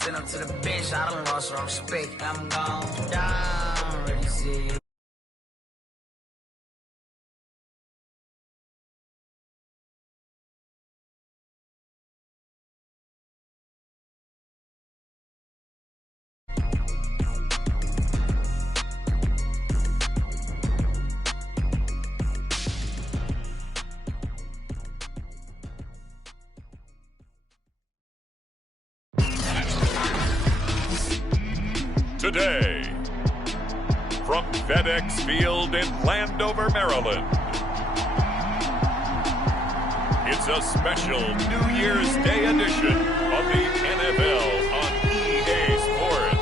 Send up to the bench, I don't lost respect. I'm gone down, ready to see. Today, from FedEx Field in Landover, Maryland, it's a special New Year's Day edition of the NFL on EA Sports.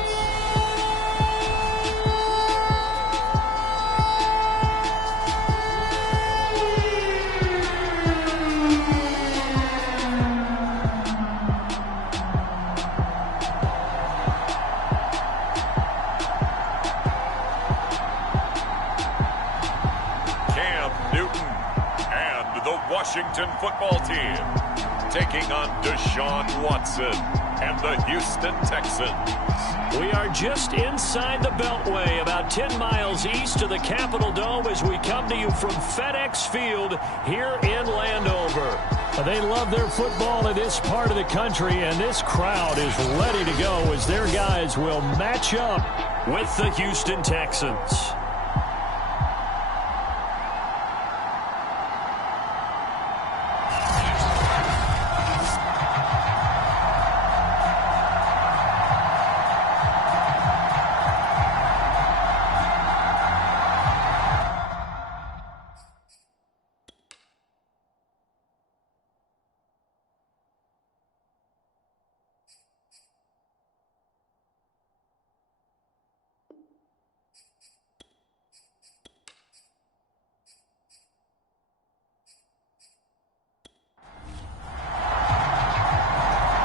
Washington football team taking on Deshaun Watson and the Houston Texans. We are just inside the Beltway, about 10 miles east of the Capitol Dome as we come to you from FedEx Field here in Landover. They love their football in this part of the country, and this crowd is ready to go as their guys will match up with the Houston Texans.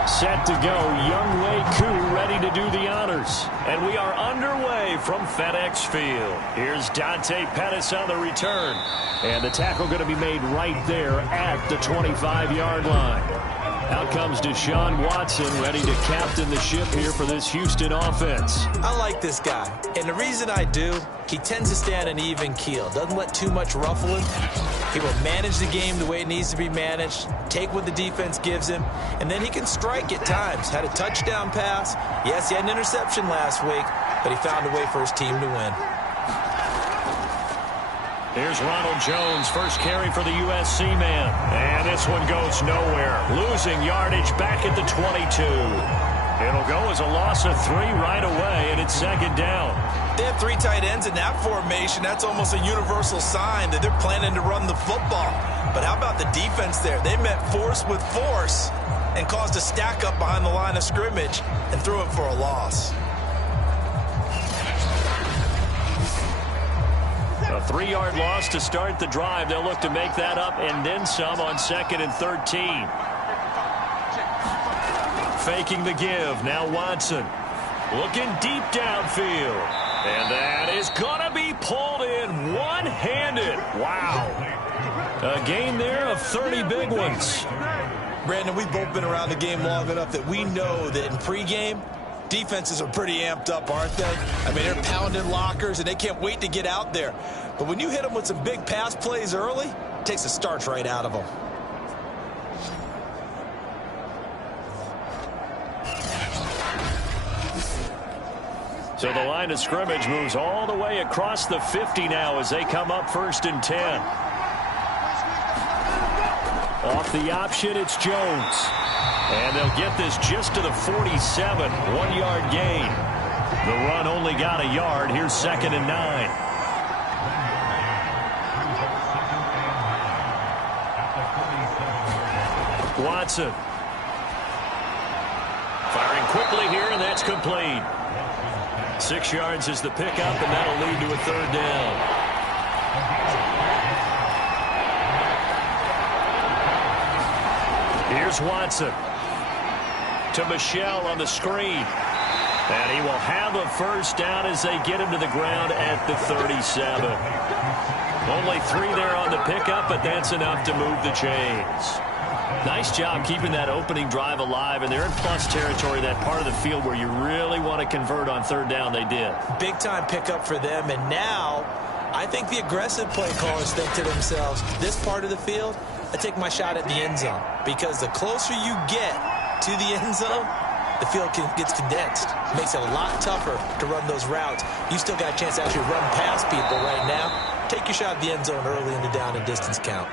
Set to go, Young Wei Koo ready to do the honors. And we are underway from FedEx Field. Here's Dante Pettis on the return. And the tackle going to be made right there at the 25-yard line. Out comes Deshaun Watson, ready to captain the ship here for this Houston offense. I like this guy, and the reason I do, he tends to stay on an even keel, doesn't let too much ruffle him. He will manage the game the way it needs to be managed, take what the defense gives him, and then he can strike at times. Had a touchdown pass. Yes, he had an interception last week, but he found a way for his team to win. Here's Ronald Jones, first carry for the USC man. And this one goes nowhere. Losing yardage back at the 22. It'll go as a loss of 3 right away, and it's second down. They have 3 tight ends in that formation. That's almost a universal sign that they're planning to run the football. But how about the defense there? They met force with force and caused a stack up behind the line of scrimmage and threw it for a loss. A 3-yard loss to start the drive. They'll look to make that up and then some on 2nd and 13. Faking the give. Now Watson looking deep downfield. And that is going to be pulled in one-handed. Wow. A gain there of 30 big ones. Brandon, we've both been around the game long enough that we know that in pregame, defenses are pretty amped up, aren't they? I mean, they're pounding lockers, and they can't wait to get out there. But when you hit them with some big pass plays early, it takes the starch right out of them. So the line of scrimmage moves all the way across the 50 now as they come up 1st and 10. Off the option, it's Jones. And they'll get this just to the 47, 1-yard gain. The run only got a yard. Here's 2nd and 9. Watson. Firing quickly here, and that's complete. 6 yards is the pickup, and that'll lead to a 3rd down. Here's Watson to Michelle on the screen. And he will have a 1st down as they get him to the ground at the 37. Only 3 there on the pickup, but that's enough to move the chains. Nice job keeping that opening drive alive, and they're in plus territory, that part of the field where you really want to convert on third down. They did. Big-time pickup for them, and now I think the aggressive play callers think to themselves, this part of the field, I take my shot at the end zone, because the closer you get to the end zone, the field gets condensed. It makes it a lot tougher to run those routes. You still got a chance to actually run past people right now. Take your shot at the end zone early in the down and distance count.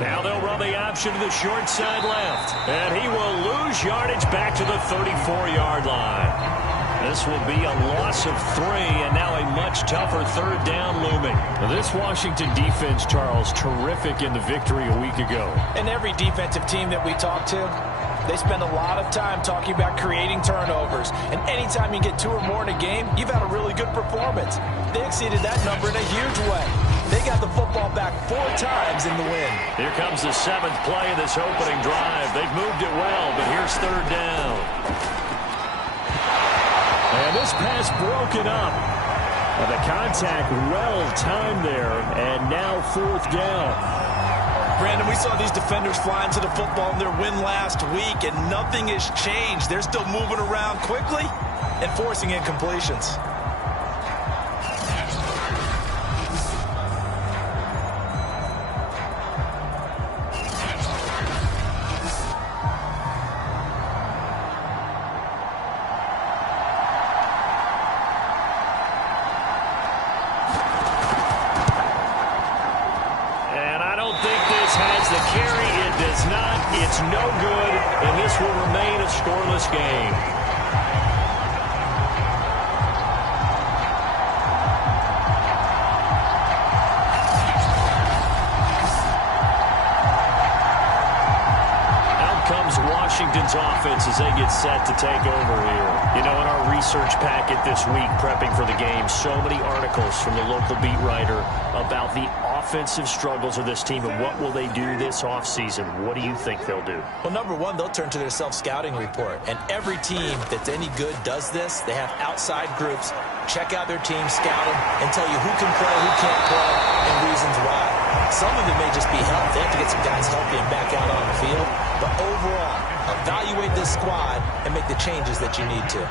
Now they'll run the option to the short side left. And he will lose yardage back to the 34-yard line. This will be a loss of 3, and now a much tougher third down looming. This Washington defense, Charles, terrific in the victory a week ago. And every defensive team that we talk to, they spend a lot of time talking about creating turnovers. And anytime you get 2 or more in a game, you've had a really good performance. They exceeded that number in a huge way. They got the football back 4 times in the win. Here comes the 7th play of this opening drive. They've moved it well, but here's third down. And this pass broken up. And the contact well timed there, and now 4th down. Brandon, we saw these defenders flying to the football in their win last week, and nothing has changed. They're still moving around quickly and forcing incompletions. It's no good, and this will remain a scoreless game. Out comes Washington's offense as they get set to take over here. You know, in our research packet this week, prepping for the game, so many articles from the local beat writer about the offensive struggles of this team and what will they do this offseason. What do you think they'll do? Well, number one, they'll turn to their self-scouting report. And every team that's any good does this. They have outside groups, check out their team, scout them, and tell you who can play, who can't play, and reasons why. Some of it may just be health. They have to get some guys healthy and back out on the field. But overall, evaluate this squad and make the changes that you need to.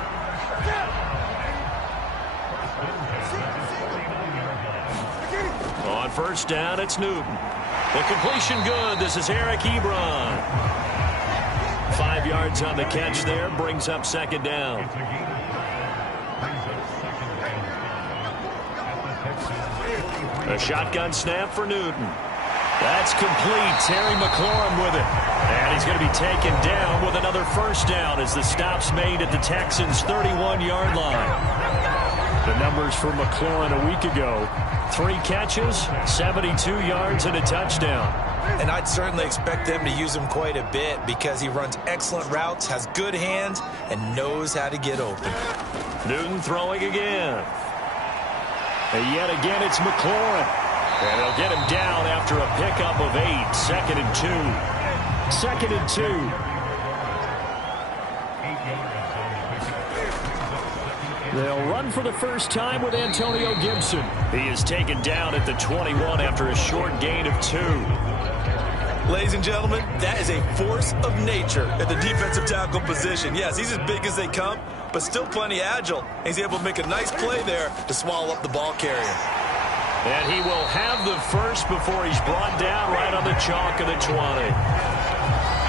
On first down, it's Newton. The completion good. This is Eric Ebron. 5 yards on the catch there. Brings up second down. A shotgun snap for Newton. That's complete. Terry McLaurin with it. And he's going to be taken down with another first down as the stop's made at the Texans' 31-yard line. The numbers for McLaurin a week ago: 3 catches, 72 yards, and a touchdown. And I'd certainly expect them to use him quite a bit because he runs excellent routes, has good hands, and knows how to get open. Newton throwing again. And yet again, it's McLaurin. And they'll get him down after a pickup of 8. 2nd and 2. 2nd and 2. They'll run for the first time with Antonio Gibson. He is taken down at the 21 after a short gain of 2. Ladies and gentlemen, that is a force of nature at the defensive tackle position. Yes, he's as big as they come, but still plenty agile. He's able to make a nice play there to swallow up the ball carrier. And he will have the first before he's brought down right on the chalk of the 20.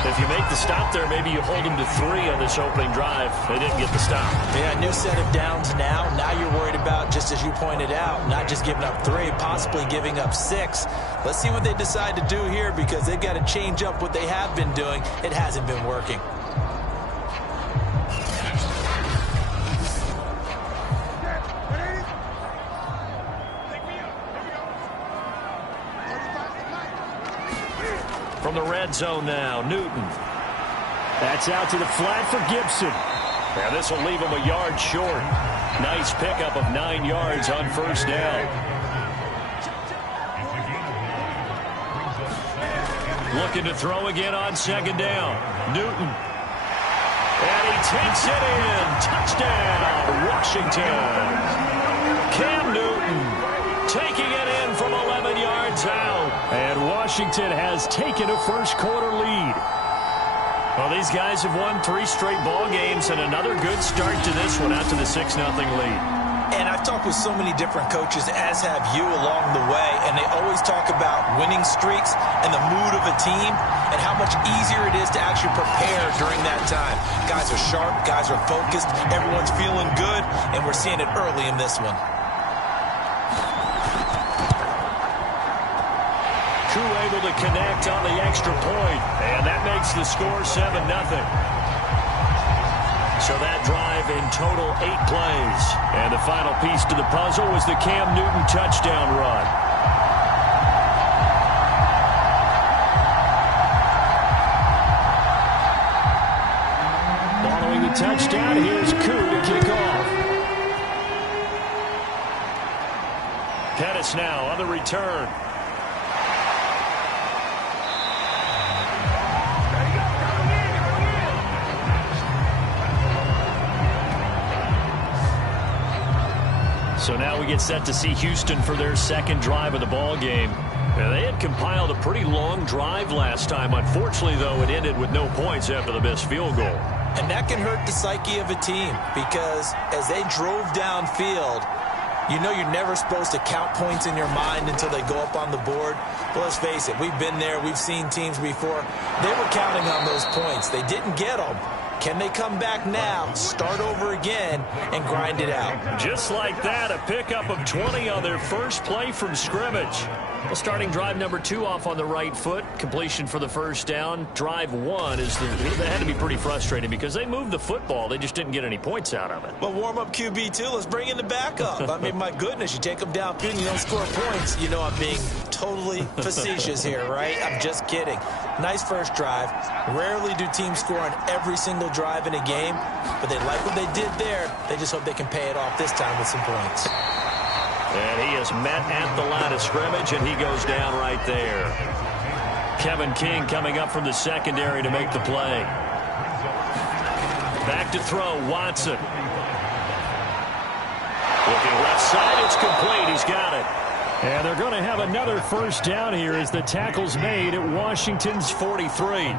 If you make the stop there, maybe you hold him to 3 on this opening drive. They didn't get the stop. Yeah, new set of downs now. Now you're worried about, just as you pointed out, not just giving up 3, possibly giving up 6. Let's see what they decide to do here because they've got to change up what they have been doing. It hasn't been working. From the red zone now, Newton. That's out to the flat for Gibson. And this will leave him a yard short. Nice pickup of 9 yards on first down. Looking to throw again on second down. Newton. And he takes it in. Touchdown, Washington. Cam Newton taking it in from 11 yards out. And Washington has taken a first-quarter lead. Well, these guys have won 3 straight ball games and another good start to this one out to the 6-0 lead. And I've talked with so many different coaches, as have you, along the way, and they always talk about winning streaks and the mood of a team and how much easier it is to actually prepare during that time. Guys are sharp, guys are focused, everyone's feeling good, and we're seeing it early in this one. Koo able to connect on the extra point, and that makes the score 7-0. So that drive in total 8 plays. And the final piece to the puzzle was the Cam Newton touchdown run. Following the touchdown, here's Koo to kick off. Pettis now on the return. So now we get set to see Houston for their second drive of the ball game. Now, they had compiled a pretty long drive last time. Unfortunately, though, it ended with no points after the missed field goal. And that can hurt the psyche of a team because as they drove downfield, you know you're never supposed to count points in your mind until they go up on the board. But let's face it, we've been there. We've seen teams before. They were counting on those points. They didn't get them. Can they come back now, start over again, and grind it out? Just like that, a pickup of 20 on their first play from scrimmage. Well, starting drive number 2 off on the right foot. Completion for the first down. Drive 1 is they had to be pretty frustrating because they moved the football. They just didn't get any points out of it. Well, warm-up QB2, let's bring in the backup. I mean, my goodness, you take them downfield and you don't score points. You know I'm being totally facetious here, right? I'm just kidding. Nice first drive. Rarely do teams score on every single drive in a game, but they like what they did there. They just hope they can pay it off this time with some points. And he is met at the line of scrimmage, and he goes down right there. Kevin King coming up from the secondary to make the play. Back to throw, Watson. Looking left side, it's complete. He's got it. And they're going to have another first down here as the tackle's made at Washington's 43.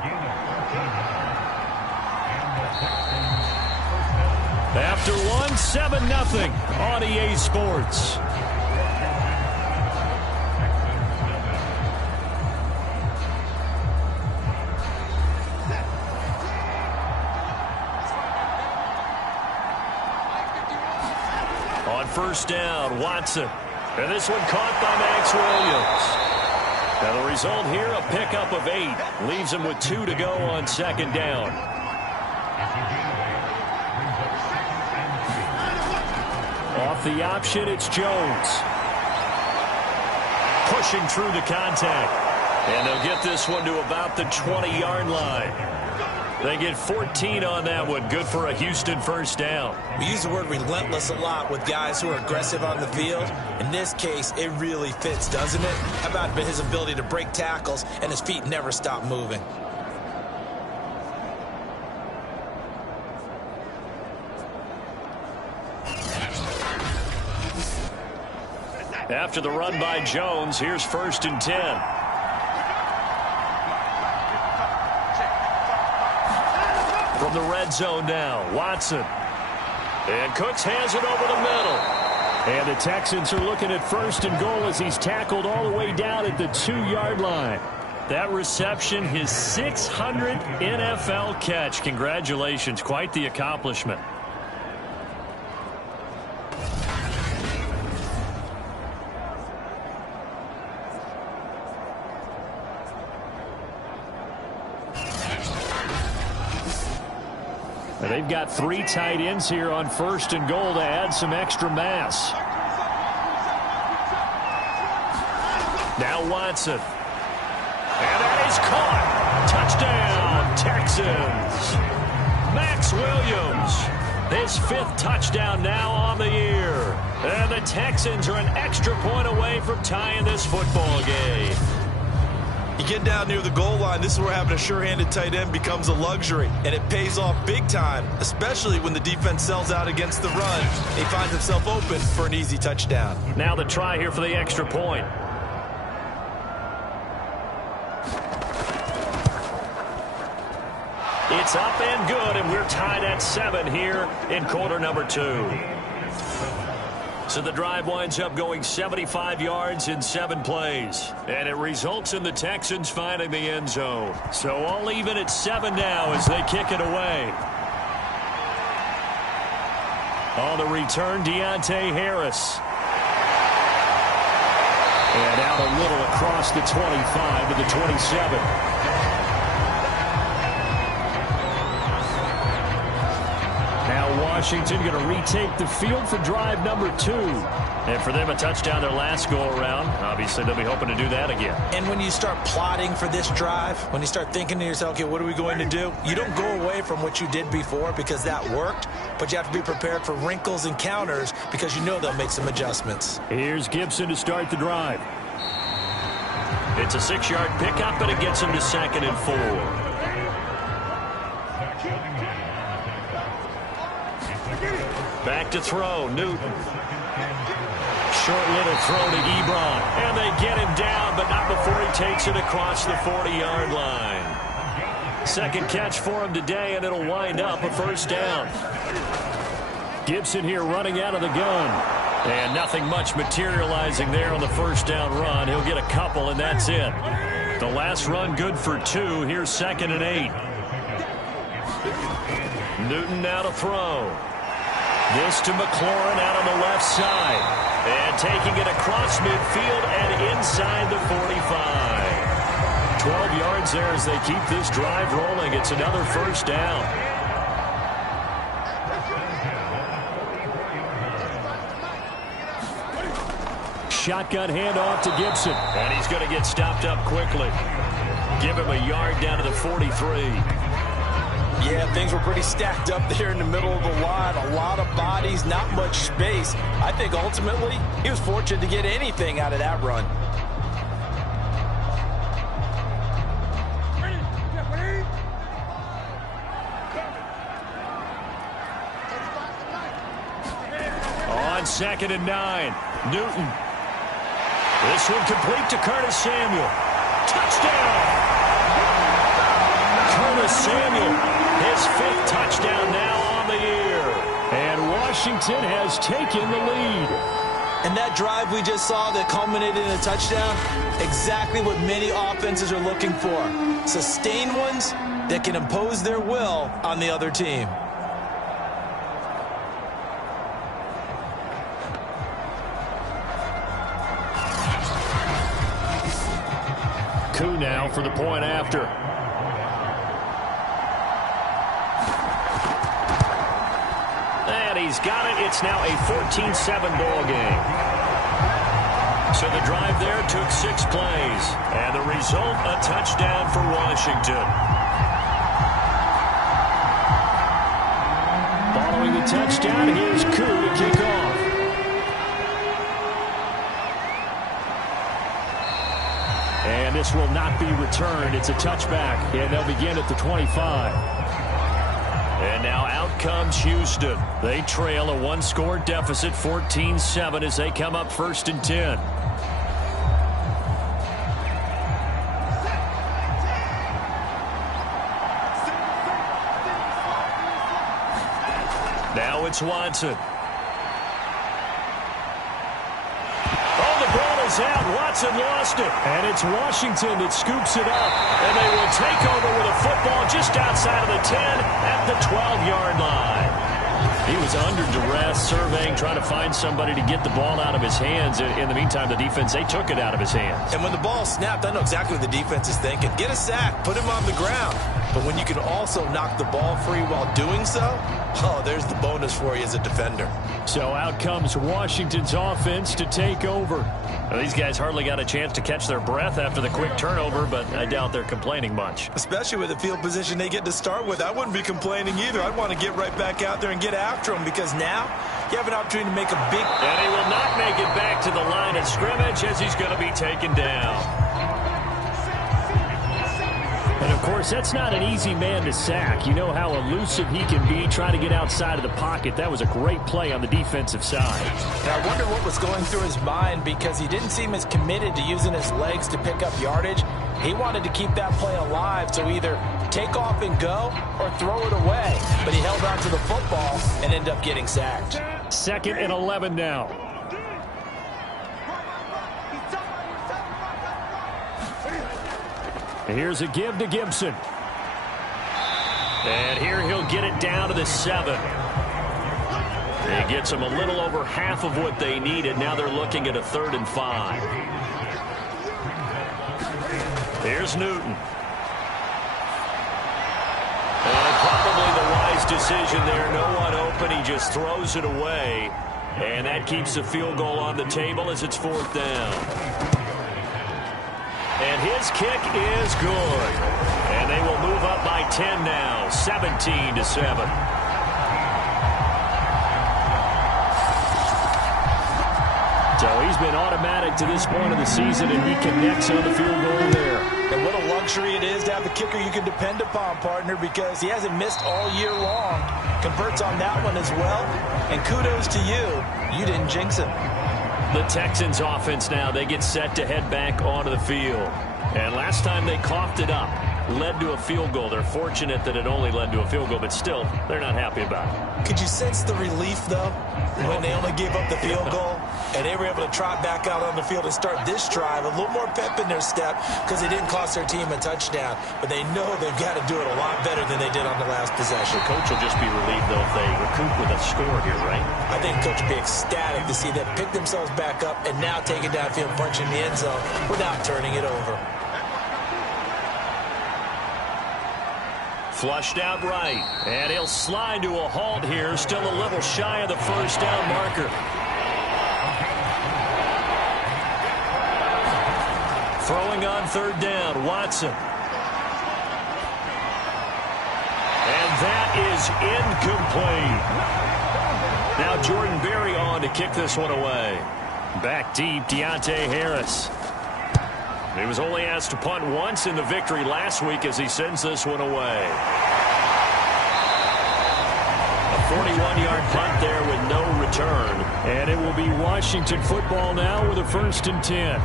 After 1, 7-0 on EA Sports. On first down, Watson. And this one caught by Max Williams. Now the result here, a pickup of 8. Leaves him with 2 to go on second down. Off the option, it's Jones. Pushing through the contact. And they'll get this one to about the 20-yard line. They get 14 on that one. Good for a Houston first down. We use the word relentless a lot with guys who are aggressive on the field. In this case, it really fits, doesn't it? How about his ability to break tackles and his feet never stop moving? After the run by Jones, here's 1st and 10. From the red zone now, Watson. And Cooks has it over the middle. And the Texans are looking at 1st and goal as he's tackled all the way down at the 2-yard line. That reception, his 600th NFL catch. Congratulations, quite the accomplishment. And they've got 3 tight ends here on 1st and goal to add some extra mass. Now Watson. And that is caught. Touchdown, Texans. Max Williams. His 5th touchdown now on the year. And the Texans are an extra point away from tying this football game. You get down near the goal line, this is where having a sure-handed tight end becomes a luxury, and it pays off big time, especially when the defense sells out against the run. He finds himself open for an easy touchdown. Now the try here for the extra point. It's up and good, and we're tied at 7 here in quarter number 2. So the drive winds up going 75 yards in 7 plays. And it results in the Texans finding the end zone. So all even at 7 now as they kick it away. On the return, Deontay Harris. And out a little across the 25 to the 27. Washington going to retake the field for drive number 2. And for them, a touchdown their last go-around. Obviously, they'll be hoping to do that again. And when you start plotting for this drive, when you start thinking to yourself, okay, what are we going to do? You don't go away from what you did before because that worked, but you have to be prepared for wrinkles and counters because you know they'll make some adjustments. Here's Gibson to start the drive. It's a 6-yard pickup, and it gets him to 2nd and 4. Back to throw, Newton. Short little throw to Ebron. And they get him down, but not before he takes it across the 40-yard line. Second catch for him today, and it'll wind up a first down. Gibson here running out of the gun. And nothing much materializing there on the first down run. He'll get a couple, and that's it. The last run good for 2. Here's 2nd and 8. Newton now to throw. This to McLaurin out on the left side. And taking it across midfield and inside the 45. 12 yards there as they keep this drive rolling. It's another first down. Shotgun handoff to Gibson. And he's going to get stopped up quickly. Give him a yard down to the 43. Yeah, things were pretty stacked up there in the middle of the line. A lot of bodies, not much space. I think ultimately he was fortunate to get anything out of that run. On 2nd and 9, Newton. This one complete to Curtis Samuel. Touchdown! Curtis Samuel. His 5th touchdown now on the year. And Washington has taken the lead. And that drive we just saw that culminated in a touchdown, exactly what many offenses are looking for. Sustained ones that can impose their will on the other team. Koo now for the point after. He's got it. It's now a 14-7 ball game. So the drive there took 6 plays. And the result, a touchdown for Washington. Following the touchdown, here's Koo to kick off. And this will not be returned. It's a touchback. And they'll begin at the 25. And now out comes Houston. They trail a 1-score deficit, 14-7, as they come up 1st and 10. Now it's Watson. Oh, the ball is out. Watson lost it. And it's Washington that scoops it up. And they will take over with a football just outside of the 10 at the 12-yard line. He was under duress, surveying, trying to find somebody to get the ball out of his hands. In the meantime, the defense, they took it out of his hands. And when the ball snapped, I know exactly what the defense is thinking. Get a sack, put him on the ground. But when you can also knock the ball free while doing so, oh, there's the bonus for you as a defender. So out comes Washington's offense to take over. Well, these guys hardly got a chance to catch their breath after the quick turnover, but I doubt they're complaining much. Especially with the field position they get to start with. I wouldn't be complaining either. I'd want to get right back out there and get after them because now you have an opportunity to make a big... And he will not make it back to the line of scrimmage as he's going to be taken down. course, that's not an easy man to sack. You know how elusive he can be trying to get outside of the pocket. That was a great play on the defensive side. Now, I wonder what was going through his mind, because he didn't seem as committed to using his legs to pick up yardage. He wanted to keep that play alive, so either take off and go or throw it away. But he held on to the football and ended up getting sacked. 2nd and 11 now. Here's a give to Gibson. And here he'll get it down to the 7. He gets them a little over half of what they needed. Now they're looking at a 3rd and 5. Here's Newton. And probably the wise decision there. No one open. He just throws it away. And that keeps the field goal on the table as it's 4th down. And his kick is good. And they will move up by 10 now, 17-7. So he's been automatic to this point of the season, and he connects on the field goal there. And what a luxury it is to have a kicker you can depend upon, partner, because he hasn't missed all year long. Converts on that one as well. And kudos to you. You didn't jinx him. The Texans offense now, they get set to head back onto the field. And last time they coughed it up, led to a field goal. They're fortunate that it only led to a field goal, but still, they're not happy about it. Could you sense the relief, though, when they only gave up the field goal and they were able to trot back out on the field and start this drive, a little more pep in their step because they didn't cost their team a touchdown, but they know they've got to do it a lot better than they did on the last possession. The coach will just be relieved, though, if they recoup with a score here, right? I think coach will be ecstatic to see them pick themselves back up and now take it downfield, punch in the end zone without turning it over. Flushed out right, and he'll slide to a halt here, still a little shy of the 1st down marker. Throwing on 3rd down, Watson. And that is incomplete. Now Jordan Berry on to kick this one away. Back deep, Deontay Harris. He was only asked to punt once in the victory last week as he sends this one away. A 41-yard punt there with no return. And it will be Washington football now with a 1st and 10.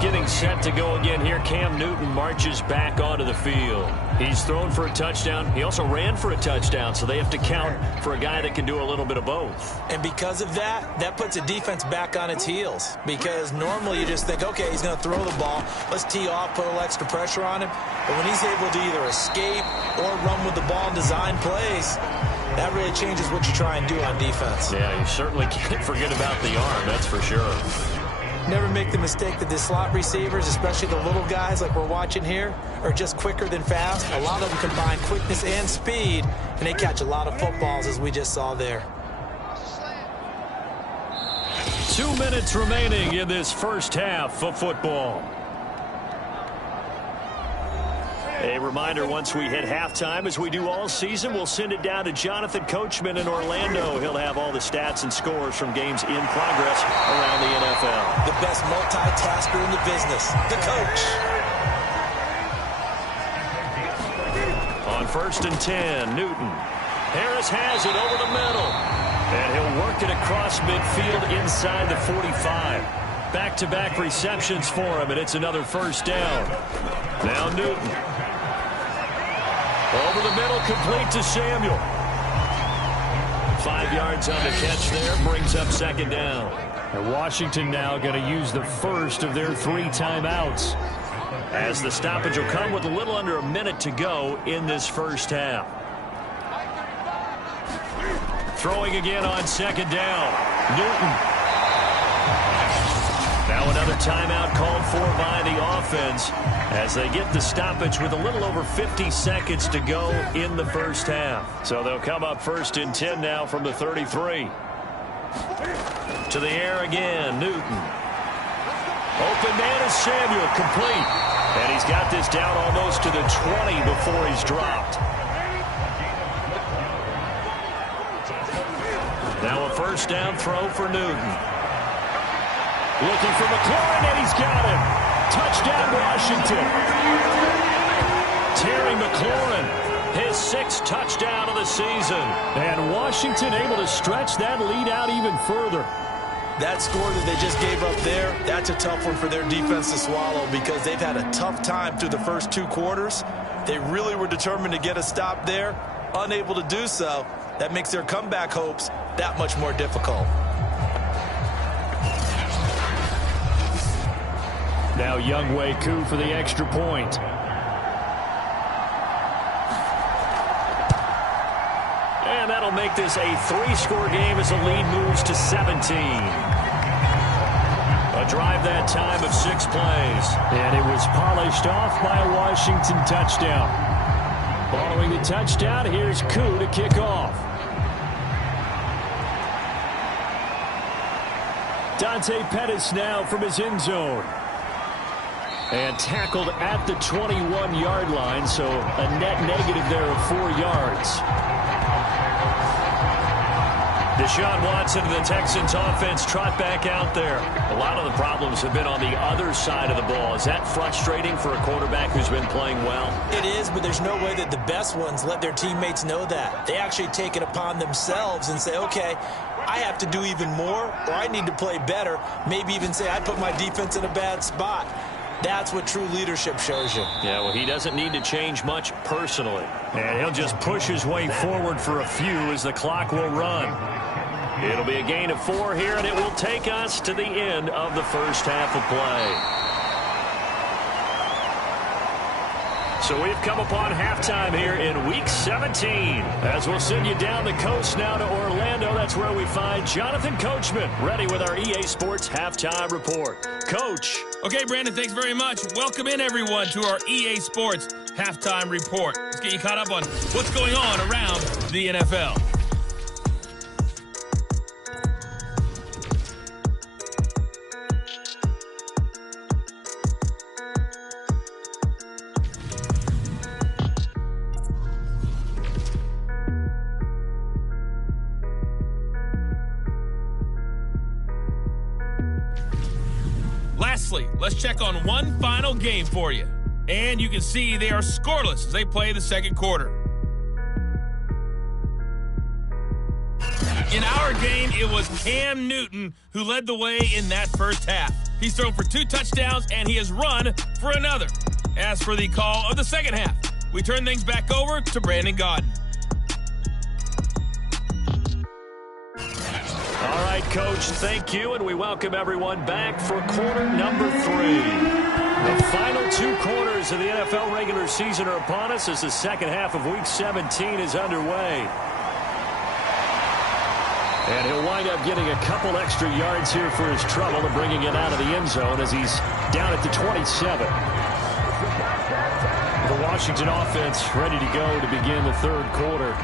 Getting set to go again here, Cam Newton marches back onto the field. He's thrown for a touchdown. He also ran for a touchdown, so they have to count for a guy that can do a little bit of both. And because of that, that puts a defense back on its heels. Because normally you just think, okay, he's going to throw the ball. Let's tee off, put a little extra pressure on him. But when he's able to either escape or run with the ball and design plays, that really changes what you try and do on defense. Yeah, you certainly can't forget about the arm, that's for sure. Never make the mistake that the slot receivers, especially the little guys like we're watching here, are just quicker than fast. A lot of them combine quickness and speed, and they catch a lot of footballs, as we just saw there. 2 minutes remaining in this 1st half of football. A reminder, once we hit halftime, as we do all season, we'll send it down to Jonathan Coachman in Orlando. He'll have all the stats and scores from games in progress around the NFL. The best multitasker in the business, the coach. On 1st and 10, Newton. Harris has it over the middle. And he'll work it across midfield inside the 45. Back-to-back receptions for him, and it's another 1st down. Now Newton. Over the middle, complete to Samuel. 5 yards on the catch there, brings up 2nd down. And Washington now going to use the first of their 3 timeouts, as the stoppage will come with a little under a minute to go in this 1st half. Throwing again on 2nd down. Newton. Now another timeout called for by the offense as they get the stoppage with a little over 50 seconds to go in the 1st half. So they'll come up 1st and 10 now from the 33. To the air again, Newton. Open man is Samuel, complete. And he's got this down almost to the 20 before he's dropped. Now a 1st down throw for Newton. Looking for McLaurin, and he's got him. Touchdown, Washington. Terry Terry McLaurin, his 6th touchdown of the season. And Washington able to stretch that lead out even further. That score that they just gave up there, that's a tough one for their defense to swallow because they've had a tough time through the first 2 quarters. They really were determined to get a stop there, unable to do so. That makes their comeback hopes that much more difficult. Now Younghoe Koo for the extra point. And that'll make this a 3-score game as the lead moves to 17. A drive that time of 6 plays. And it was polished off by a Washington touchdown. Following the touchdown, here's Koo to kick off. Dante Pettis now from his end zone. And tackled at the 21-yard line, so a net negative there of 4 yards. Deshaun Watson and the Texans offense trot back out there. A lot of the problems have been on the other side of the ball. Is that frustrating for a quarterback who's been playing well? It is, but there's no way that the best ones let their teammates know that. They actually take it upon themselves and say, okay, I have to do even more, or I need to play better. Maybe even say I put my defense in a bad spot. That's what true leadership shows you. Yeah, well, he doesn't need to change much personally. And he'll just push his way forward for a few as the clock will run. It'll be a gain of 4 here, and it will take us to the end of the first half of play. So we've come upon halftime here in Week 17. As we'll send you down the coast now to Orlando, that's where we find Jonathan Coachman ready with our EA Sports Halftime Report. Coach. Okay, Brandon, thanks very much. Welcome in, everyone, to our EA Sports Halftime Report. Let's get you caught up on what's going on around the NFL. Lastly, let's check on one final game for you. And you can see they are scoreless as they play the second quarter. In our game, it was Cam Newton who led the way in that first half. He's thrown for 2 touchdowns, and he has run for another. As for the call of the second half, we turn things back over to Brandon Gaudin. All right, Coach, thank you, and we welcome everyone back for quarter number 3. The final 2 quarters of the NFL regular season are upon us as the second half of Week 17 is underway. And he'll wind up getting a couple extra yards here for his trouble and bringing it out of the end zone as he's down at the 27. The Washington offense ready to go to begin the third quarter.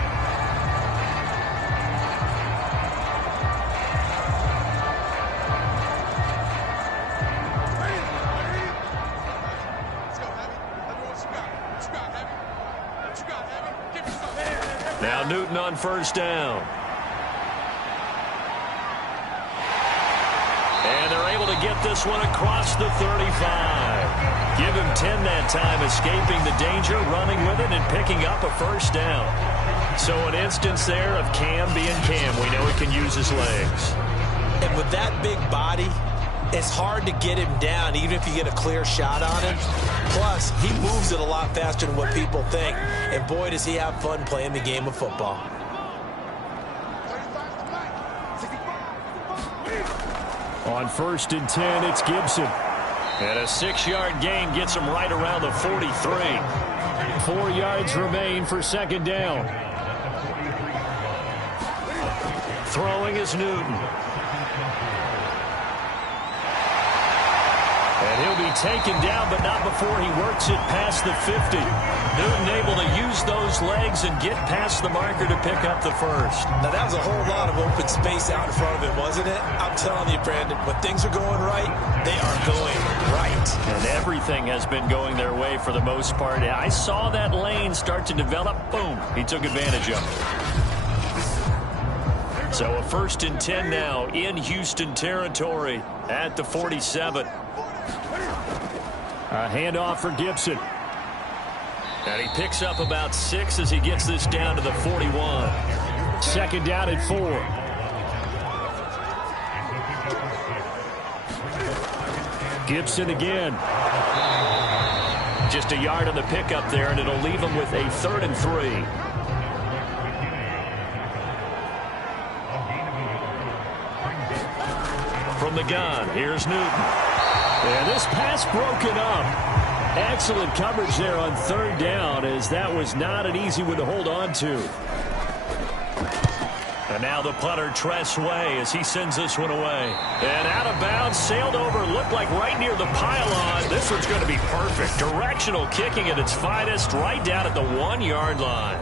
Now Newton on first down. And they're able to get this one across the 35. Give him 10 that time, escaping the danger, running with it, and picking up a first down. So an instance there of Cam being Cam. We know he can use his legs. And with that big body, it's hard to get him down, even if you get a clear shot on him. Plus, he moves it a lot faster than what people think. And boy, does he have fun playing the game of football. On first and 10, it's Gibson. And a 6-yard gain gets him right around the 43. 4 yards remain for second down. Throwing is Newton. And he'll be taken down, but not before he works it past the 50. Newton able to use those legs and get past the marker to pick up the first. Now, that was a whole lot of open space out in front of him, wasn't it? I'm telling you, Brandon, when things are going right, they are going right. And everything has been going their way for the most part. I saw that lane start to develop. Boom. He took advantage of it. So a first and 10 now in Houston territory at the 47. A handoff for Gibson. And he picks up about 6 as he gets this down to the 41. Second down at 4. Gibson again. Just a yard on the pickup there, and it'll leave him with a 3rd and 3. From the gun, here's Newton. And this pass broken up. Excellent coverage there on 3rd down, as that was not an easy one to hold on to. And now the punter, Tress Way, as he sends this one away. And out of bounds, sailed over, looked like right near the pylon. This one's going to be perfect. Directional kicking at its finest, right down at the 1-yard line.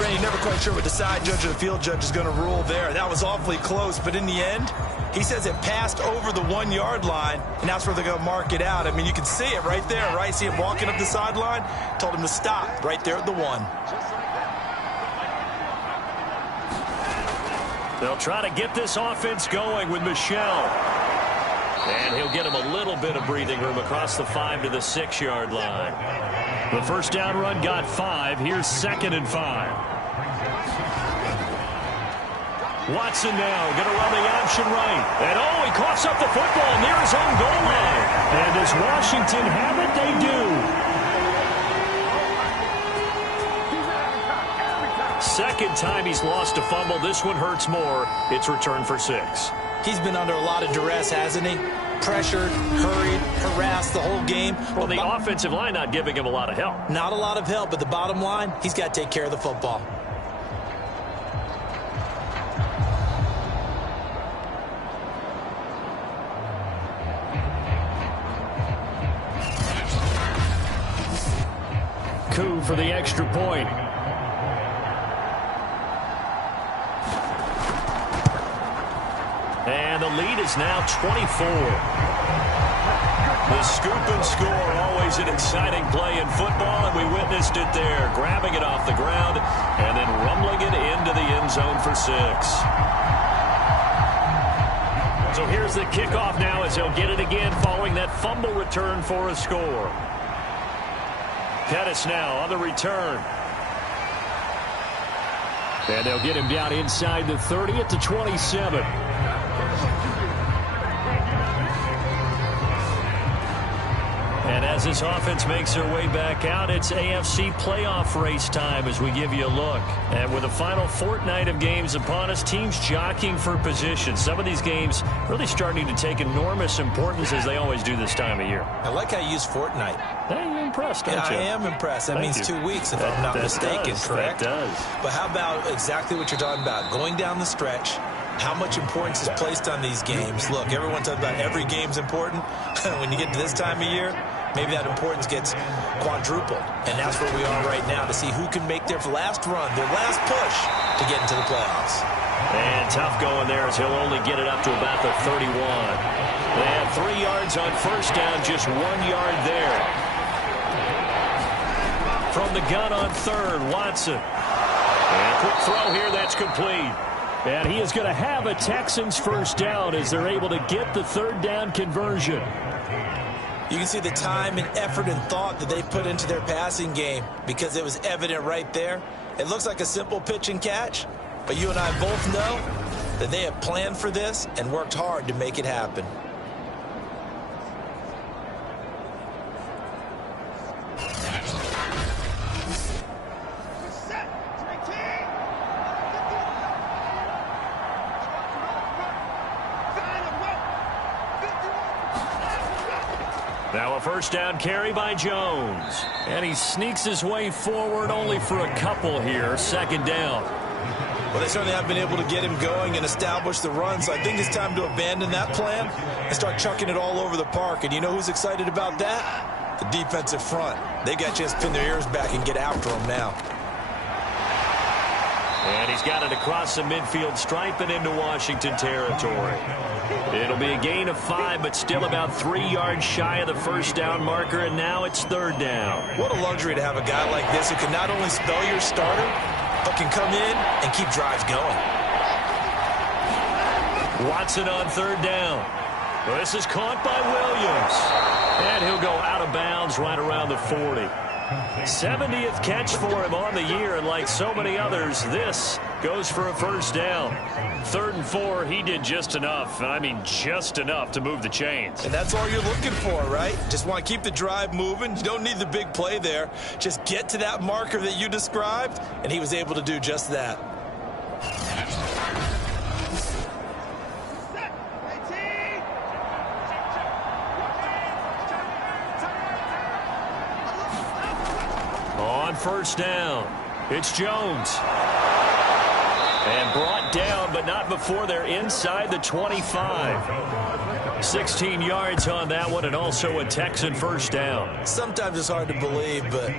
You're never quite sure what the side judge or the field judge is going to rule there. That was awfully close, but in the end, he says it passed over the 1-yard line, and that's where they're going to mark it out. I mean, you can see it right there, right? See him walking up the sideline? Told him to stop right there at the 1. They'll try to get this offense going with Michel. And he'll get him a little bit of breathing room across the 5 to the 6-yard line. The first down run got 5. Here's 2nd and 5. Watson now going to run the option right. And he coughs up the football near his own goal line. And does Washington have it? They do. Second time he's lost a fumble. This one hurts more. It's returned for 6. He's been under a lot of duress, hasn't he? Pressured, hurried, harassed the whole game. Well, the offensive line not giving him a lot of help. Not a lot of help, but the bottom line, he's got to take care of the football. Coup for the extra point. And the lead is now 24. The scoop and score, always an exciting play in football, and we witnessed it there, grabbing it off the ground and then rumbling it into the end zone for 6. So here's the kickoff now as he'll get it again following that fumble return for a score. Pettis now on the return. And they'll get him down inside the 30 at the 27. And as this offense makes their way back out, it's AFC playoff race time as we give you a look. And with the final fortnight of games upon us, teams jockeying for position. Some of these games really starting to take enormous importance as they always do this time of year. I like how you use fortnight. Hey, you're impressed, aren't you? I am impressed. That means 2 weeks, if I'm not mistaken, correct? That does. But how about exactly what you're talking about? Going down the stretch, how much importance is placed on these games? Look, everyone talks about every game's important. When you get to this time of year, maybe that importance gets quadrupled. And that's where we are right now to see who can make their last run, their last push to get into the playoffs. And tough going there as he'll only get it up to about the 31. They have 3 yards on first down, just 1 yard there. From the gun on 3rd, Watson. And a quick throw here, that's complete. And he is going to have a Texans first down as they're able to get the 3rd down conversion. You can see the time and effort and thought that they put into their passing game because it was evident right there. It looks like a simple pitch and catch, but you and I both know that they have planned for this and worked hard to make it happen. Now a first down carry by Jones. And he sneaks his way forward only for a couple here. 2nd down. Well, they certainly have been able to get him going and establish the run, so I think it's time to abandon that plan and start chucking it all over the park. And you know who's excited about that? The defensive front. They got a chance to pin their ears back and get after him now. And he's got it across the midfield stripe and into Washington territory. It'll be a gain of 5, but still about 3 yards shy of the first down marker, and now it's 3rd down. What a luxury to have a guy like this who can not only spell your starter, but can come in and keep drives going. Watson on 3rd down. Well, this is caught by Williams. And he'll go out of bounds right around the 40. 70th catch for him on the year, and like so many others, this goes for a first down. 3rd and 4, he did just enough, and I mean just enough to move the chains. And that's all you're looking for, right? Just want to keep the drive moving. You don't need the big play there. Just get to that marker that you described, and he was able to do just that. On first down, it's Jones. And brought down, but not before they're inside the 25. 16 yards on that one, and also a Texan first down. Sometimes it's hard to believe, but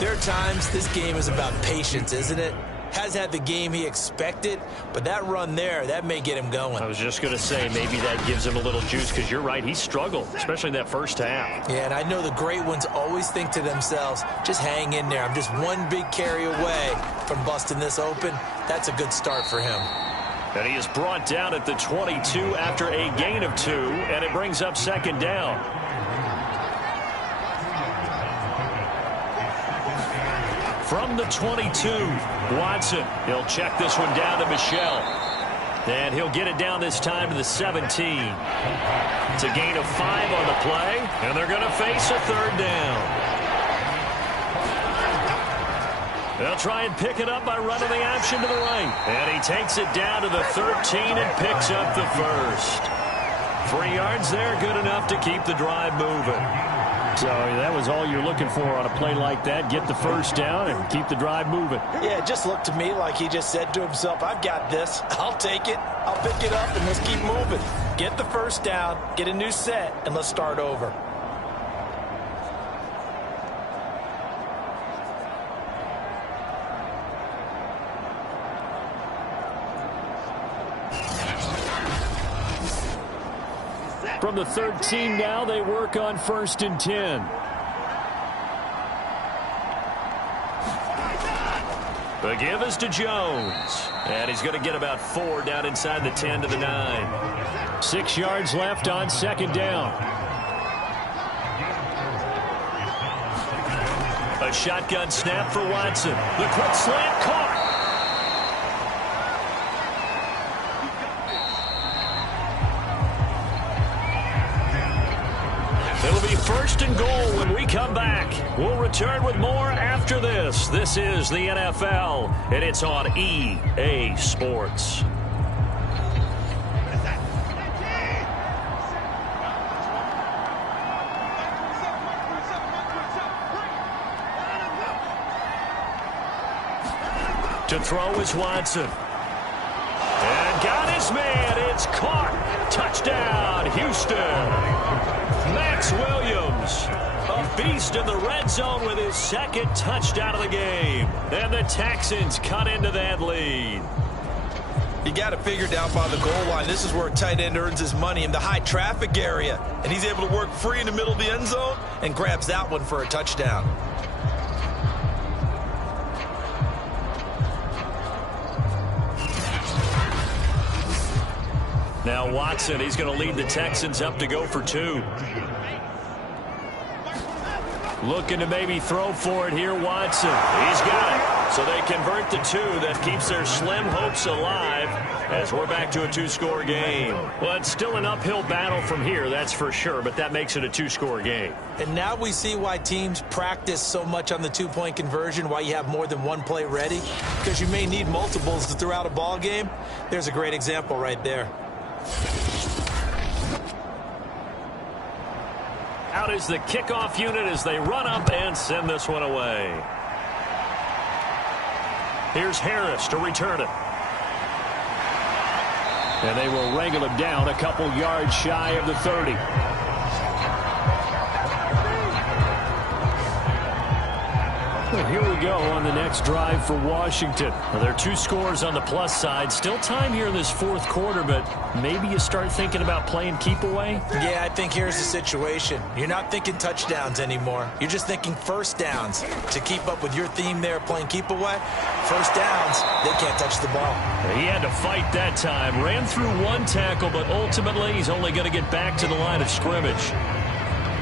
there are times this game is about patience, isn't it? Has had the game he expected, but that run there, that may get him going. I was just going to say, maybe that gives him a little juice, because you're right, he struggled, especially in that first half. Yeah, and I know the great ones always think to themselves, just hang in there. I'm just one big carry away from busting this open. That's a good start for him. And he is brought down at the 22 after a gain of 2, and it brings up 2nd down. From the 22, Watson. He'll check this one down to Michel. And he'll get it down this time to the 17. It's a gain of 5 on the play, and they're going to face a 3rd down. They'll try and pick it up by running the option to the right. And he takes it down to the 13 and picks up the first. 3 yards there, good enough to keep the drive moving. So that was all you're looking for on a play like that. Get the first down and keep the drive moving. Yeah, it just looked to me like he just said to himself, I've got this. I'll take it. I'll pick it up, and let's keep moving. Get the first down, get a new set, and let's start over. From the 13 now, they work on 1st and 10. The give is to Jones. And he's going to get about 4 down inside the 10 to the 9. 6 yards left on 2nd down. A shotgun snap for Watson. The quick slant caught. It'll be 1st and goal when we come back. We'll return with more after this. This is the NFL, and it's on EA Sports. To throw is Watson. And got his man. It's caught. Touchdown, Houston. Max Williams, a beast in the red zone with his 2nd touchdown of the game. And the Texans cut into that lead. You got to figure down by the goal line. This is where a tight end earns his money, in the high traffic area. And he's able to work free in the middle of the end zone and grabs that one for a touchdown. Now Watson, he's going to lead the Texans up to go for 2. Looking to maybe throw for it here, Watson. He's got it. So they convert the 2. That keeps their slim hopes alive as we're back to a 2-score game. Well, it's still an uphill battle from here, that's for sure, but that makes it a 2-score game. And now we see why teams practice so much on the 2-point conversion, why you have more than one play ready, because you may need multiples throughout a ball game. There's a great example right there. Out is the kickoff unit as they run up and send this one away. Here's Harris to return it. And they will wrangle him down a couple yards shy of the 30. Well, here we go on the next drive for Washington. Well, there are 2 scores on the plus side. Still time here in this 4th quarter, but maybe you start thinking about playing keep away? Yeah, I think here's the situation. You're not thinking touchdowns anymore. You're just thinking first downs. To keep up with your theme there, playing keep away, first downs, they can't touch the ball. He had to fight that time. Ran through 1 tackle, but ultimately he's only going to get back to the line of scrimmage.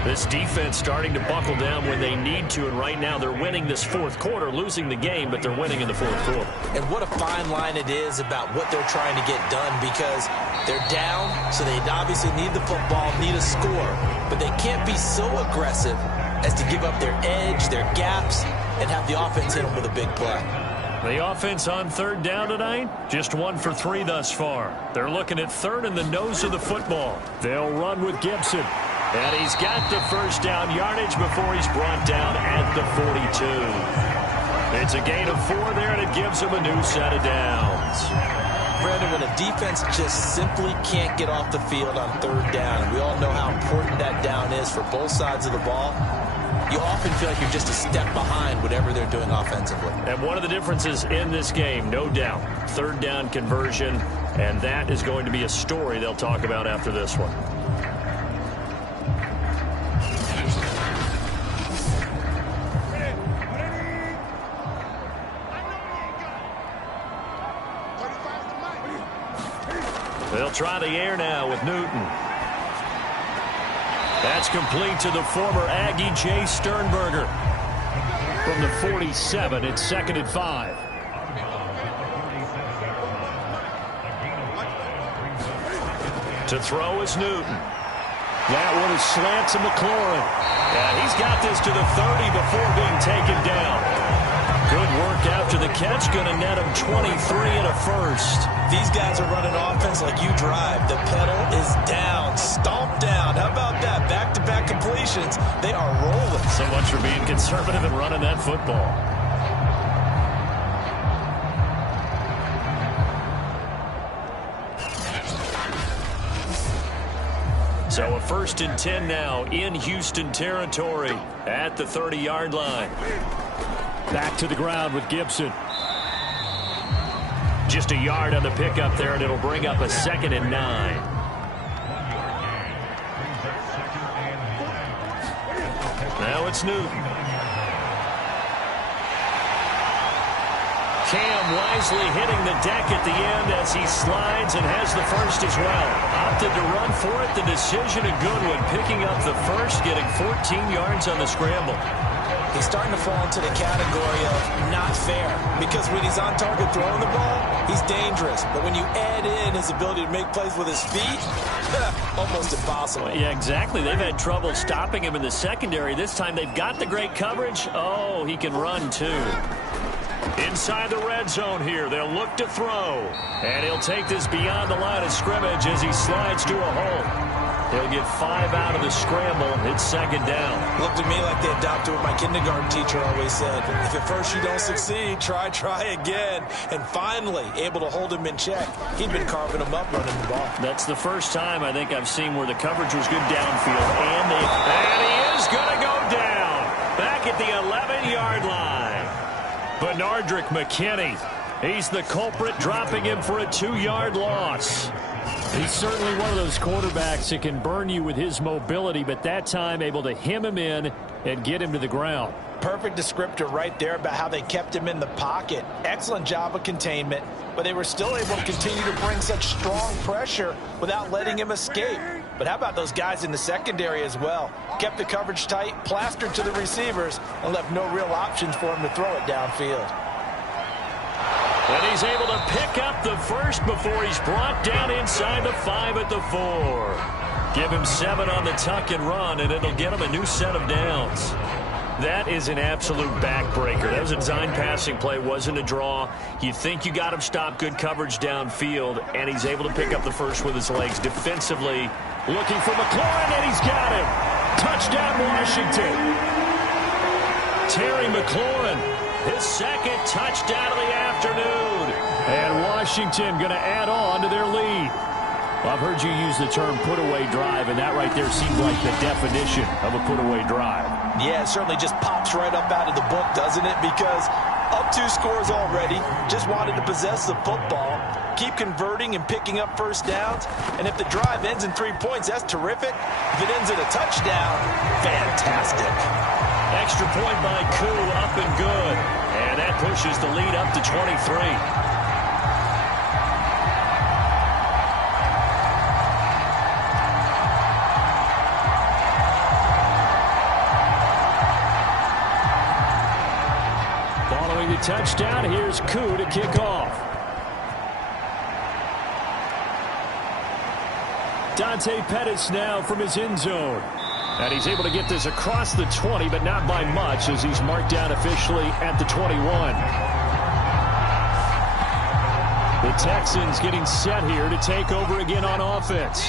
This defense starting to buckle down when they need to, and right now they're winning this fourth quarter, losing the game, but they're winning in the fourth quarter. And what a fine line it is about what they're trying to get done, because they're down, so they obviously need the football, need a score, but they can't be so aggressive as to give up their edge, their gaps, and have the offense hit them with a big play. The offense on third down tonight, just 1 for 3 thus far. They're looking at third in the nose of the football. They'll run with Gibson. And he's got the first down yardage before he's brought down at the 42. It's a gain of 4 there, and it gives him a new set of downs. Brandon, when a defense just simply can't get off the field on third down, and we all know how important that down is for both sides of the ball, you often feel like you're just a step behind whatever they're doing offensively. And one of the differences in this game, no doubt, third down conversion, and that is going to be a story they'll talk about after this one. They'll try the air now with Newton. That's complete to the former Aggie Jay Sternberger. From the 47, it's 2nd and 5. To throw is Newton. That one is slant to McLaurin. And he's got this to the 30 before being taken down. Good work after the catch. Going to net him 23 and a first. These guys are running offense like you drive. The pedal is down, stomped down. How about that? Back-to-back completions. They are rolling. So much for being conservative and running that football. So a 1st and 10 now in Houston territory at the 30-yard line. Back to the ground with Gibson. Just a yard on the pickup there, and it'll bring up a 2nd and 9. Now it's Newton. Cam wisely hitting the deck at the end as he slides and has the first as well. Opted to run for it. The decision a good one, picking up the first, getting 14 yards on the scramble. He's starting to fall into the category of not fair, because when he's on target throwing the ball, he's dangerous. But when you add in his ability to make plays with his feet, almost impossible. Yeah, exactly. They've had trouble stopping him in the secondary. This time they've got the great coverage. Oh, he can run too. Inside the red zone here, they'll look to throw. And he'll take this beyond the line of scrimmage as he slides to a hole. He'll get 5 out of the scramble. It's 2nd down. Looked to me like they adopted what my kindergarten teacher always said. If at first you don't succeed, try again. And finally, able to hold him in check. He'd been carving him up running the ball. That's the first time I think I've seen where the coverage was good downfield. And he is going to go down. Back at the 11-yard line. Bernardrick McKinney. He's the culprit, dropping him for a 2-yard loss. He's certainly one of those quarterbacks that can burn you with his mobility, but that time able to hem him in and get him to the ground. Perfect descriptor right there about how they kept him in the pocket. Excellent job of containment, but they were still able to continue to bring such strong pressure without letting him escape. But how about those guys in the secondary as well? Kept the coverage tight, plastered to the receivers, and left no real options for him to throw it downfield. And he's able to pick up the first before he's brought down inside the 5 at the 4. Give him 7 on the tuck and run, and it'll get him a new set of downs. That is an absolute backbreaker. That was a design passing play, wasn't a draw. You think you got him stopped, good coverage downfield, and he's able to pick up the first with his legs. Defensively, looking for McLaurin, and he's got him. Touchdown, Washington. Terry McLaurin, his 2nd touchdown of the afternoon. And Washington going to add on to their lead. Well, I've heard you use the term put-away drive, and that right there seems like the definition of a put-away drive. Yeah, it certainly just pops right up out of the book, doesn't it? Because up 2 scores already, just wanted to possess the football, keep converting and picking up first downs. And if the drive ends in 3 points, that's terrific. If it ends in a touchdown, fantastic. Extra point by Koo, up and good. And that pushes the lead up to 23. Following the touchdown, here's Koo to kick off. Dante Pettis now from his end zone. And he's able to get this across the 20, but not by much, as he's marked down officially at the 21. The Texans getting set here to take over again on offense.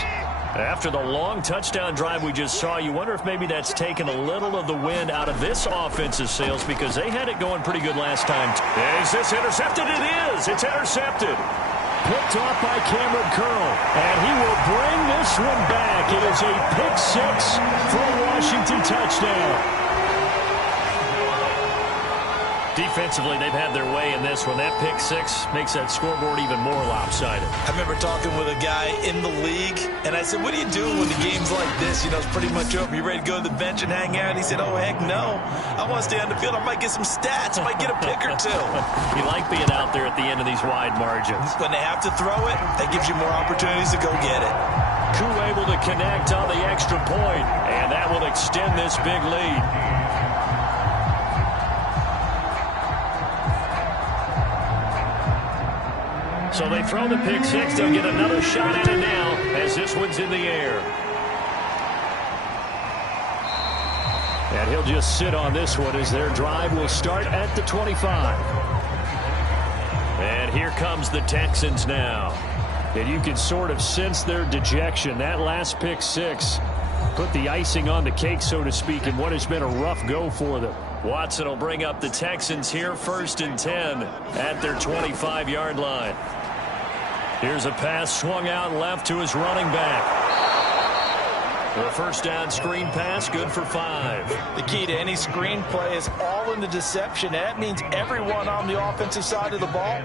After the long touchdown drive we just saw, you wonder if maybe that's taken a little of the wind out of this offensive sails, because they had it going pretty good last time. Is this intercepted? It is. It's intercepted. Picked off by Cameron Curl, and he will bring this one back. It is a pick-6 for a Washington touchdown. Defensively, they've had their way in this one. That pick-6 makes that scoreboard even more lopsided. I remember talking with a guy in the league, and I said, what do you do when the game's like this? You know, it's pretty much over. You ready to go to the bench and hang out? And he said, oh, heck no. I want to stay on the field. I might get some stats. I might get a pick or two. You like being out there at the end of these wide margins. When they have to throw it, that gives you more opportunities to go get it. Koo able to connect on the extra point, and that will extend this big lead. So they throw the pick-6. They'll get another shot at it now as this one's in the air. And he'll just sit on this one as their drive will start at the 25. And here comes the Texans now. And you can sort of sense their dejection. That last pick-6 put the icing on the cake, so to speak, in what has been a rough go for them. Watson will bring up the Texans here, 1st and 10 at their 25-yard line. Here's a pass swung out left to his running back. The first down screen pass, good for 5. The key to any screen play is all in the deception. That means everyone on the offensive side of the ball.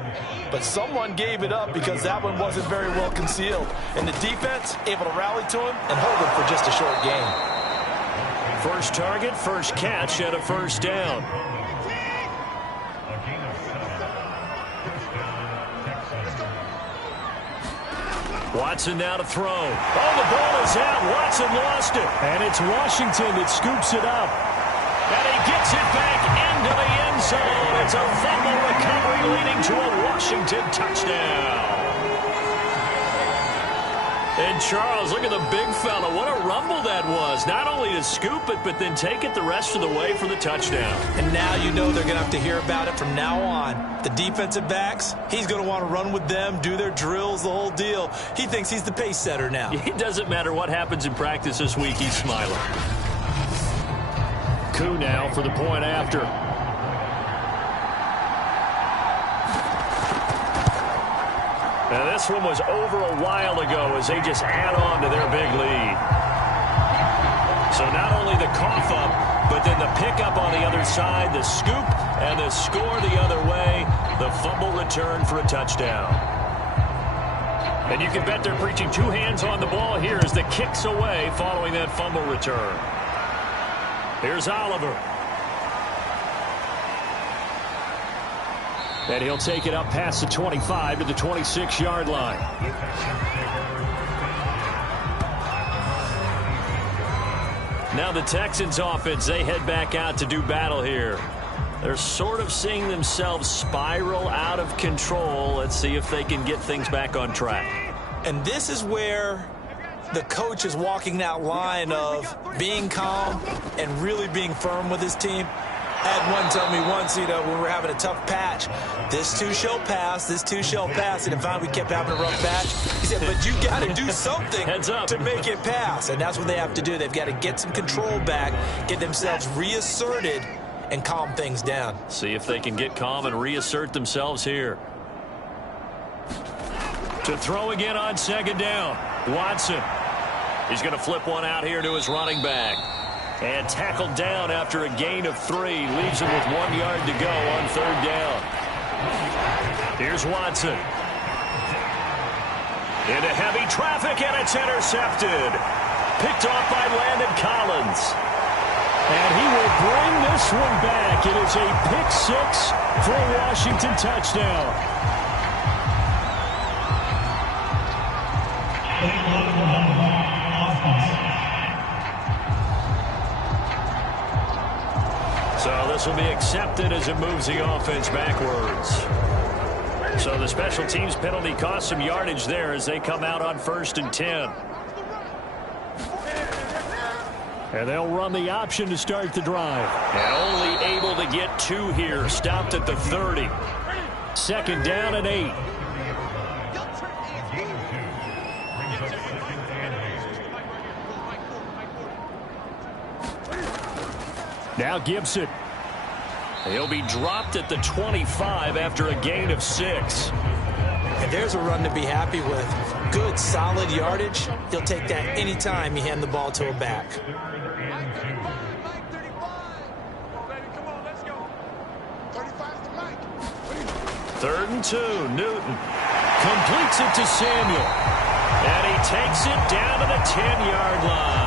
But someone gave it up because that one wasn't very well concealed. And the defense able to rally to him and hold him for just a short gain. First target, first catch at a 1st down. Watson now to throw. Oh, the ball is out. Watson lost it. And it's Washington that scoops it up. And he gets it back into the end zone. It's a fumble recovery leading to a Washington touchdown. And Charles, look at the big fella. What a rumble that was. Not only to scoop it, but then take it the rest of the way for the touchdown. And now you know they're going to have to hear about it from now on. The defensive backs, he's going to want to run with them, do their drills, the whole deal. He thinks he's the pace setter now. It doesn't matter what happens in practice this week, he's smiling. Koo now for the point after. Now this one was over a while ago as they just add on to their big lead. So not only the cough up, but then the pickup on the other side, the scoop, and the score the other way, the fumble return for a touchdown. And you can bet they're preaching 2 hands on the ball here as the kick's away following that fumble return. Here's Oliver. And he'll take it up past the 25 to the 26-yard line. Now the Texans offense, they head back out to do battle here. They're sort of seeing themselves spiral out of control. Let's see if they can get things back on track. And this is where the coach is walking that line of being calm and really being firm with his team. I had one tell me once, you know, when we were having a tough patch, this too shall pass, this too shall pass. And finally we kept having a rough patch. He said, but you got to do something to make it pass. And that's what they have to do. They've got to get some control back, get themselves reasserted, and calm things down. See if they can get calm and reassert themselves here. To throw again on 2nd down. Watson. He's going to flip one out here to his running back. And tackled down after a gain of 3. Leaves him with 1 yard to go on 3rd down. Here's Watson. Into heavy traffic, and it's intercepted. Picked off by Landon Collins. And he will bring this one back. It is a pick-6 for a Washington touchdown. So this will be accepted as it moves the offense backwards. So the special teams penalty cost some yardage there as they come out on 1st and 10. And they'll run the option to start the drive. And only able to get 2 here. Stopped at the 30. 2nd down and 8. Now Gibson. He'll be dropped at the 25 after a gain of 6. And there's a run to be happy with. Good, solid yardage. He'll take that anytime you hand the ball to a back. 3rd and 2. Newton completes it to Samuel. And he takes it down to the 10-yard line.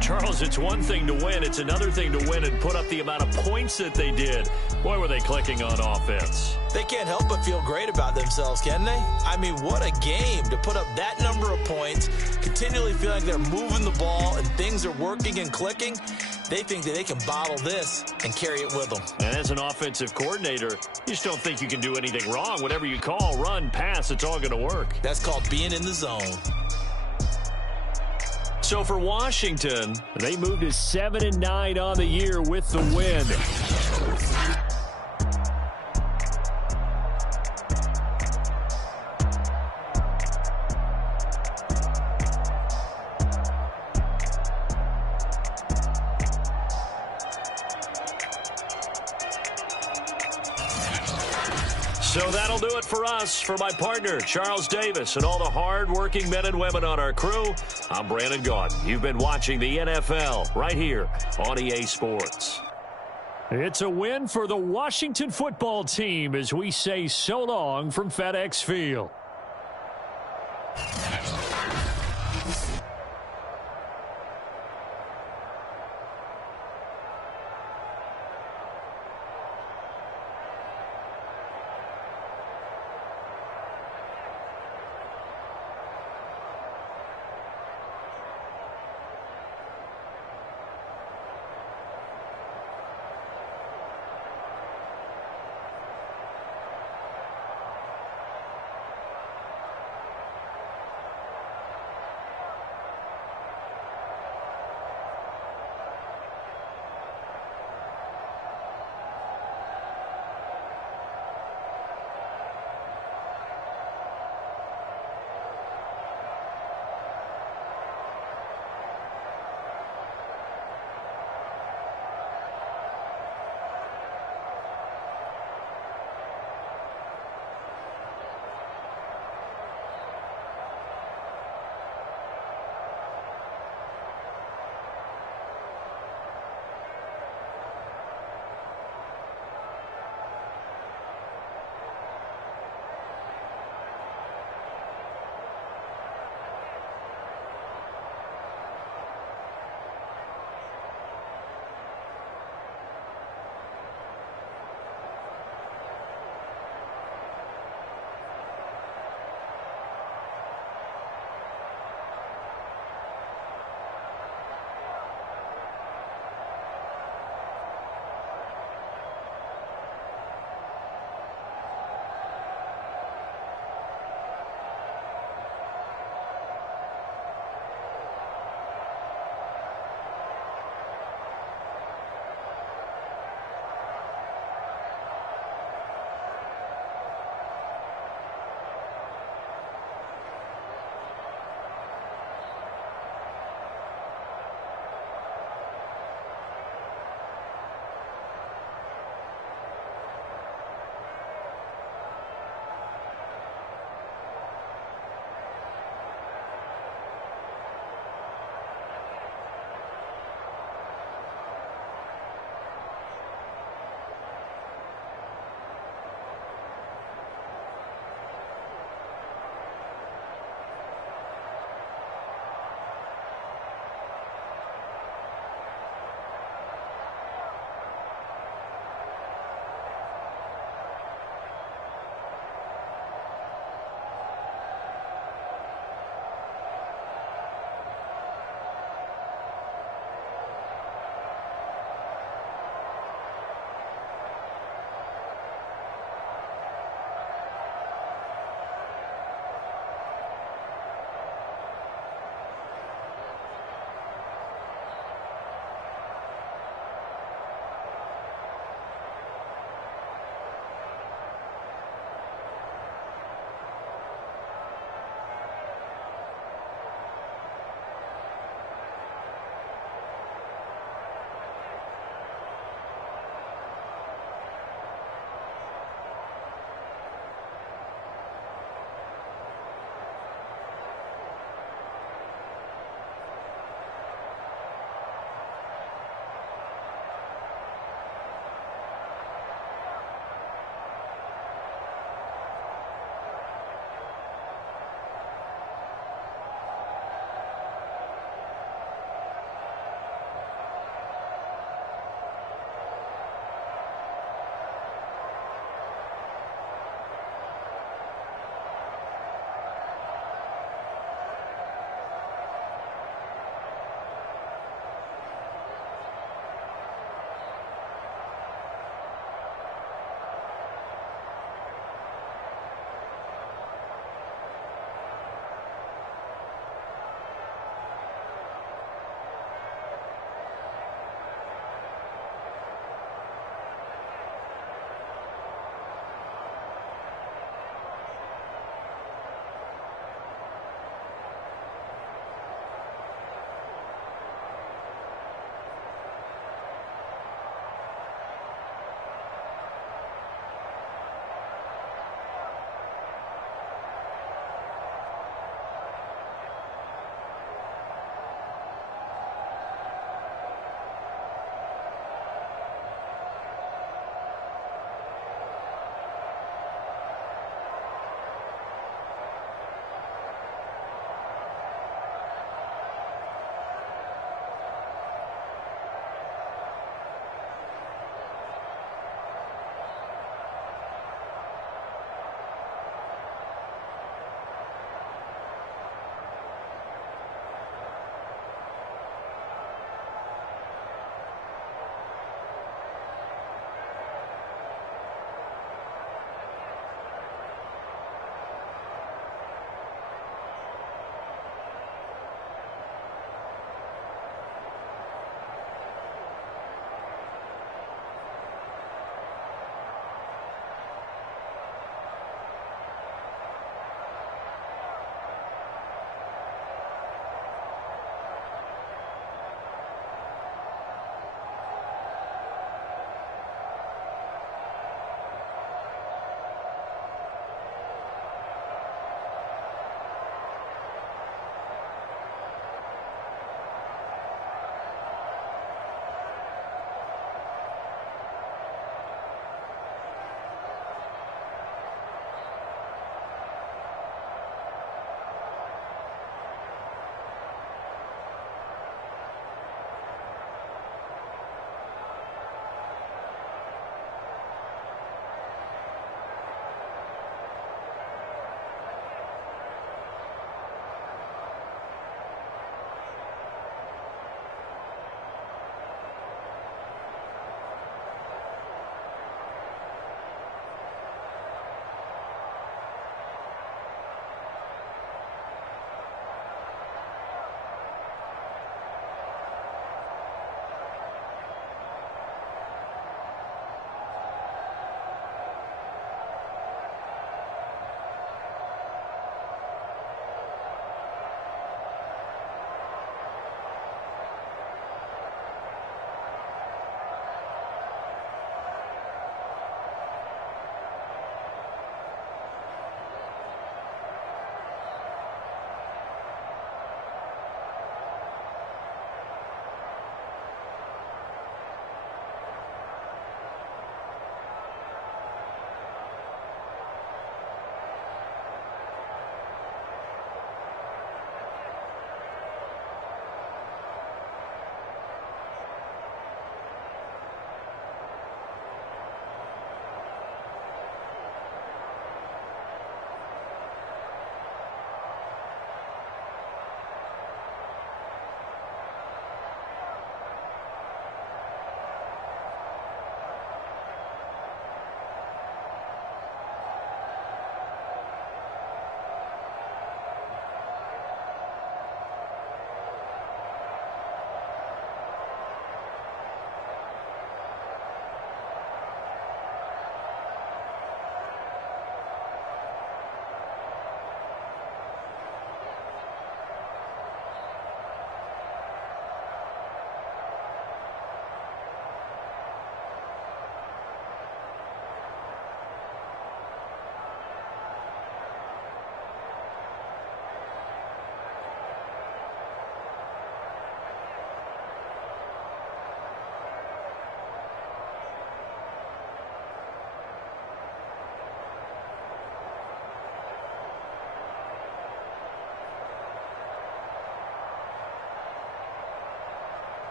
Charles, it's one thing to win. It's another thing to win and put up the amount of points that they did. Boy, were they clicking on offense. They can't help but feel great about themselves, can they? I mean, what a game to put up that number of points, continually feeling they're moving the ball and things are working and clicking. They think that they can bottle this and carry it with them. And as an offensive coordinator, you just don't think you can do anything wrong. Whatever you call, run, pass, it's all going to work. That's called being in the zone. So for Washington, they moved to 7-9 on the year with the win. So that'll do it for us. For my partner, Charles Davis, and all the hard-working men and women on our crew, I'm Brandon Gaudin. You've been watching the NFL right here on EA Sports. It's a win for the Washington football team as we say so long from FedEx Field.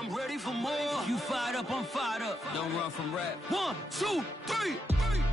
I'm ready for more. You fired up, I'm fired up. Don't run from rap. 1, 2, 3.